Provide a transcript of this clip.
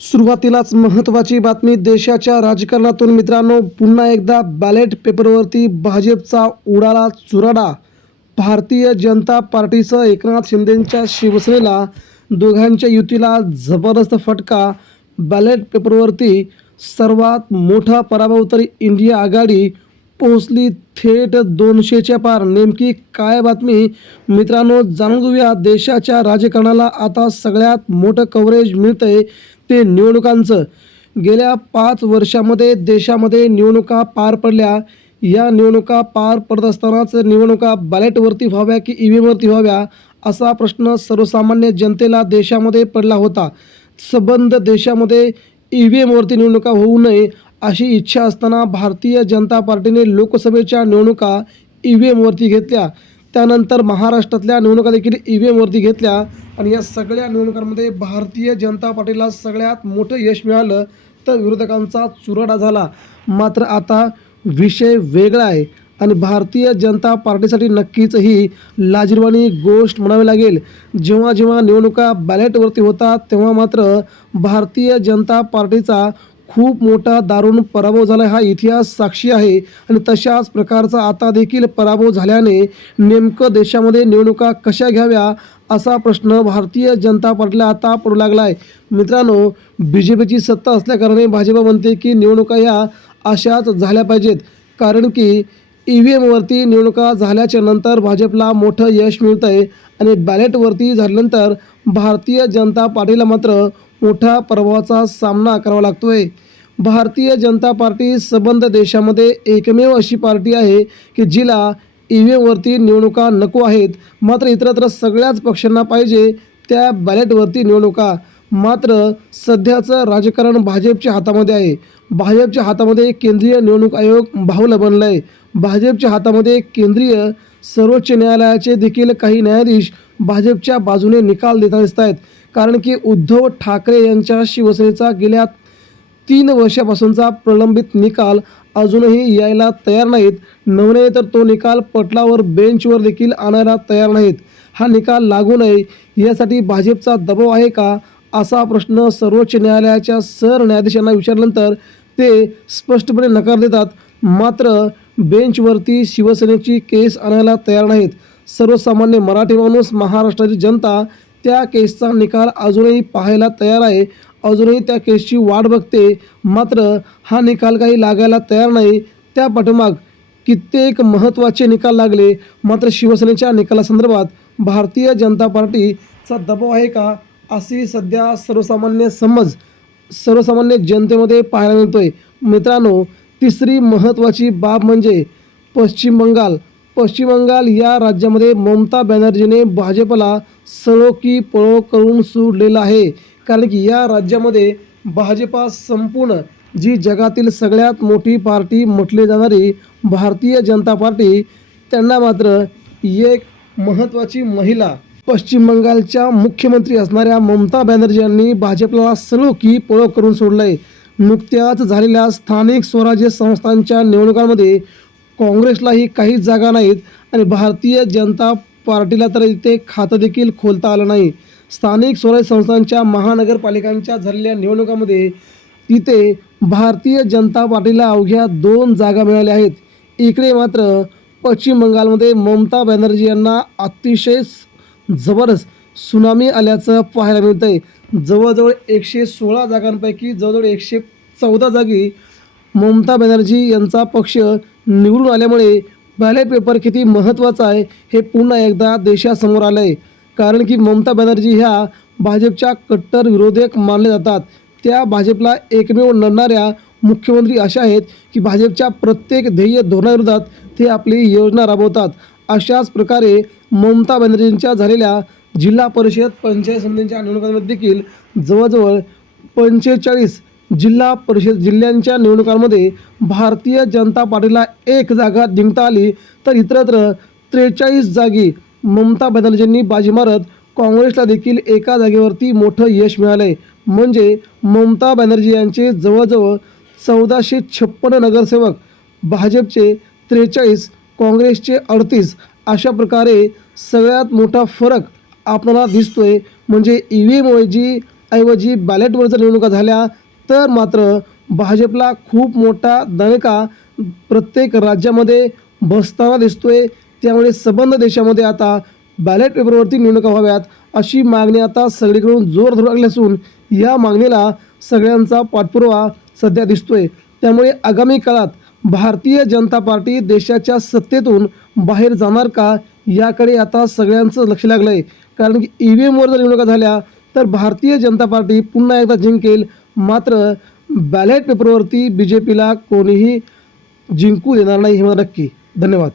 सुरुवातीलाच महत्त्वाची बातमी देशाच्या राजकारणातून मित्रांनो, पुन्हा एकदा बॅलेट पेपरवरती भाजपचा उडाला चुराडा. भारतीय जनता पार्टीसह एकनाथ शिंदेंच्या शिवसेनेला दोघांच्या युतीला जबरदस्त फटका. बॅलेट पेपरवरती सर्वात मोठा पराभव तरी इंडिया आघाडी पोहोचली थेट 200च्या पार. नेमकी काय बातमी मित्रांनो, जाणून घेऊया. देशाच्या राजकारणाला आता सगळ्यात मोठं कव्हरेज मिळतंय ते निवडणुकांचं. गेल्या 5 वर्षामध्ये देशामध्ये निवडणुका पार पडल्या. या निवडणुका पार पडत असतानाच निवडणुका बॅलेटवरती व्हाव्या की EVMवरती व्हाव्या असा प्रश्न सर्वसामान्य जनतेला देशामध्ये पडला होता. संबंध देशामध्ये EVMवरती निवडणुका होऊ नये अशी इच्छा असताना भारतीय जनता पार्टीने लोकसभेच्या निवडणुका EVMवरती घेतल्या. त्यानंतर महाराष्ट्रातल्या निवडणुका देखील EVMवरती घेतल्या आणि या सगळ्या निवडणुकांमध्ये भारतीय जनता पार्टीला सगळ्यात मोठं यश मिळालं तर विरोधकांचा चुराडा झाला. मात्र आता विषय वेगळा आहे आणि भारतीय जनता पार्टीसाठी नक्कीच ही लाजिरवाणी गोष्ट म्हणावी लागेल. जेव्हा जेव्हा निवडणुका बॅलेटवरती होतात तेव्हा मात्र भारतीय जनता पार्टीचा खूप मोठा दारुण पराभव झाला. हा इतिहास साक्षी आहे आणि तशाच प्रकारचा आता देखील पराभव झाल्याने नेमकं देशामध्ये निवडणुका कशा घ्याव्या असा प्रश्न भारतीय जनता पार्टीला आता पडू लागला आहे. मित्रांनो, BJPची सत्ता असल्याकारणे भाजप म्हणते की निवडणुका ह्या अशाच झाल्या पाहिजेत, कारण की EVMवरती निवडणुका झाल्याच्या नंतर भाजपला मोठं यश मिळतं आहे आणि बॅलेटवरती झाल्यानंतर भारतीय जनता पार्टीला मात्र मोठ्या पराभवाचा सामना करावा लागतोय. भारतीय जनता पार्टी संबंध देशामध्ये एकमेव अशी पार्टी आहे की जिला EVMवरती निवडणुका नको आहेत. मात्र इतरत्र सगळ्याच पक्षांना पाहिजे त्या बॅलेटवरती निवडणुका. मात्र सध्याचं राजकारण भाजपच्या हातामध्ये आहे. भाजपच्या हातामध्ये केंद्रीय निवडणूक आयोग बाहुलं बनलं आहे. भाजपच्या हातामध्ये केंद्रीय सर्वोच्च न्यायालयाचे देखील काही न्यायाधीश भाजपच्या बाजूने निकाल देताना दिसत आहेत. कारण की उद्धव ठाकरे यांच्या शिवसेनेचा गेल्या 3 वर्षापासूनचा प्रलंबित निकाल अजूनही यायला तयार नाहीत. नव्हे तर तो निकाल पटलावर बेंचवर देखील आणायला तयार नाहीत. हा निकाल लागू नये यासाठी भाजपचा दबाव आहे का असा प्रश्न सर्वोच्च न्यायालयाच्या सरन्यायाधीशांना विचारल्यानंतर ते स्पष्टपणे नकार देतात. मात्र बेंचवरती शिवसेनेची केस आणायला तयार नाहीत. सर्वसामान्य मराठी माणूस, महाराष्ट्राची जनता त्या केसचा निकाल अजूनही पाहायला तयार आहे. अजूनही त्या केसची वाट बघते. मात्र हा निकाल काही लागायला तयार नाही. त्या पाठोमाग कित्येक महत्त्वाचे निकाल लागले. मात्र शिवसेनेच्या निकालासंदर्भात भारतीय जनता पार्टीचा दबाव आहे का अशी सध्या सर्वसामान्य जनतेमध्ये पाहायला मिळतोय. मित्रांनो, तिसरी महत्त्वाची बाब म्हणजे पश्चिम बंगाल. पश्चिम बंगाल या राज्यामध्ये ममता बॅनर्जीने भाजपला सळो की पळो करून सोडलेलं आहे. कारण की या राज्यामध्ये भाजपा संपूर्ण जी जगातील सगळ्यात मोठी पार्टी म्हटली जाणारी भारतीय जनता पार्टी, त्यांना मात्र एक महत्त्वाची महिला पश्चिम बंगालच्या मुख्यमंत्री असणाऱ्या ममता बॅनर्जी यांनी भाजपला सळो की पळो करून सोडलं आहे. नुकत्याच झालेल्या स्थानिक स्वराज्य संस्थांच्या निवडणुकांमध्ये काँग्रेसलाही काही जागा नाहीत आणि भारतीय जनता पार्टीला तर इथे खातं देखील खोलता आलं नाही. स्थानिक स्वराज्य संस्थांच्या महानगरपालिकांच्या झालेल्या निवडणुकांमध्ये तिथे भारतीय जनता पार्टीला अवघ्या 2 जागा मिळाल्या आहेत. इकडे मात्र पश्चिम बंगालमध्ये ममता बॅनर्जी यांना अतिशय जबरदस्त सुनामी आल्याचं पाहायला मिळतं आहे. जवळजवळ 116 जागांपैकी जवळजवळ 114 जागी ममता बॅनर्जी यांचा पक्ष निवडून आल्यामुळे बॅलेट पेपर किती महत्त्वाचा आहे हे पुन्हा एकदा देशासमोर आलं आहे. कारण की ममता बॅनर्जी ह्या भाजपच्या कट्टर विरोधक मानले जातात. त्या भाजपला एकमेव लढणाऱ्या मुख्यमंत्री अशा आहेत की भाजपच्या प्रत्येक ध्येय धोरणाविरोधात ते आपली योजना राबवतात. अशाच प्रकारे ममता बॅनर्जींच्या झालेल्या जिल्हा परिषद, पंचायत समितींच्या निवडणुकांमध्ये देखील जवळजवळ 45 जिल्हा परिषद जिल्ह्यांच्या निवडणुकांमध्ये भारतीय जनता पार्टीला 1 जागा जिंकता आली तर इतरत्र 43 जागी ममता बॅनर्जींनी बाजी मारत काँग्रेसला देखील एका जागेवरती मोठं यश मिळालं आहे. म्हणजे ममता बॅनर्जी यांचे जवळजवळ 1456 नगरसेवक, भाजपचे 43, काँग्रेसचे 38 अशा प्रकारे सगळ्यात मोठा फरक आपल्याला दिसतोय. म्हणजे EVMमुळे जी ऐवजी बॅलेटवर जर निवडणुका झाल्या तर मात्र भाजपला खूप मोठा दणका प्रत्येक राज्यामध्ये बसताना दिसतोय. त्यामुळे संबंध देशामध्ये आता बॅलेट पेपरवरती निवडणुका व्हाव्यात अशी मागणी आता सगळीकडून जोर धरू लागली असून या मागणीला सगळ्यांचा पाठपुरावा सध्या दिसतोय. त्यामुळे आगामी काळात भारतीय जनता पार्टी देशाच्या सत्तेतून बाहेर जाणार का याकडे आता सगळ्यांचं लक्ष लागलं आहे. कारण की EVMवर जर निवडणुका झाल्या तर भारतीय जनता पार्टी पुन्हा एकदा जिंकेल, मात्र बॅलेट पेपरवरती BJPला कोणीही जिंकू देणार नाही हे मला नक्की. धन्यवाद.